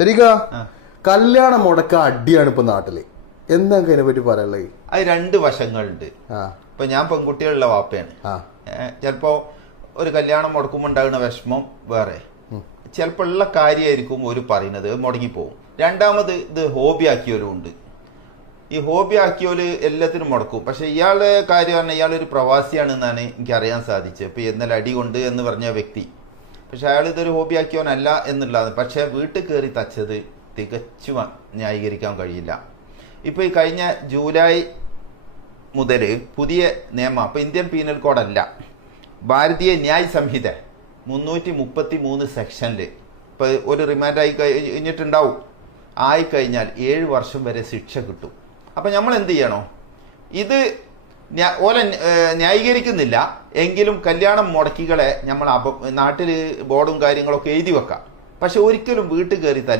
ശരിക്കാ കല്യാണം മുടക്ക അടിയാണ് ഇപ്പൊ നാട്ടില്. എന്തൊക്കെ അതിനെ പറ്റി പറയാനുള്ളത്? അത് രണ്ട് വശങ്ങളുണ്ട്. ഇപ്പൊ ഞാൻ പെൺകുട്ടികളുടെ വാപ്പയാണ്. ചിലപ്പോ ഒരു കല്യാണം മുടക്കുമ്പോൾ ഉണ്ടാകുന്ന വിഷമം വേറെ, ചിലപ്പോൾ ഉള്ള കാര്യമായിരിക്കും ഒരു പറയുന്നത്, മുടങ്ങിപ്പോവും. രണ്ടാമത് ഇത് ഹോബി ആക്കിയവരും ഉണ്ട്. ഈ ഹോബി ആക്കിയോല് എല്ലാത്തിനും മുടക്കും. പക്ഷെ ഇയാളുടെ കാര്യം പറഞ്ഞാൽ ഇയാളൊരു പ്രവാസിയാണെന്നാണ് എനിക്ക് അറിയാൻ സാധിച്ചത്. ഇപ്പൊ ഇന്നലെ അടി കൊണ്ട് എന്ന് പറഞ്ഞ വ്യക്തി, പക്ഷെ അയാൾ ഇതൊരു ഹോബി ആക്കിയവനല്ല എന്നുള്ളത്. പക്ഷെ വീട്ടിൽ കയറി തച്ചത് തികച്ചും ന്യായീകരിക്കാൻ കഴിയില്ല. ഇപ്പൊ ഈ കഴിഞ്ഞ ജൂലൈ മുതൽ പുതിയ നിയമം, ഇപ്പൊ ഇന്ത്യൻ പീനൽ കോഡല്ല, ഭാരതീയ ന്യായ സംഹിത 333 സെക്ഷനിൽ ഇപ്പൊ ഒരു റിമാൻഡ് ആയി കഴിഞ്ഞിട്ടുണ്ടാവും. ആയിക്കഴിഞ്ഞാൽ 7 വർഷം വരെ ശിക്ഷ കിട്ടും. അപ്പൊ നമ്മൾ എന്ത് ചെയ്യണോ? ഇത് ഓലെ ന്യായീകരിക്കുന്നില്ല എങ്കിലും കല്യാണം മുടക്കികളെ നമ്മൾ നാട്ടിൽ ബോർഡും കാര്യങ്ങളൊക്കെ എഴുതി വെക്കാം. പക്ഷെ ഒരിക്കലും വീട്ടിൽ കയറി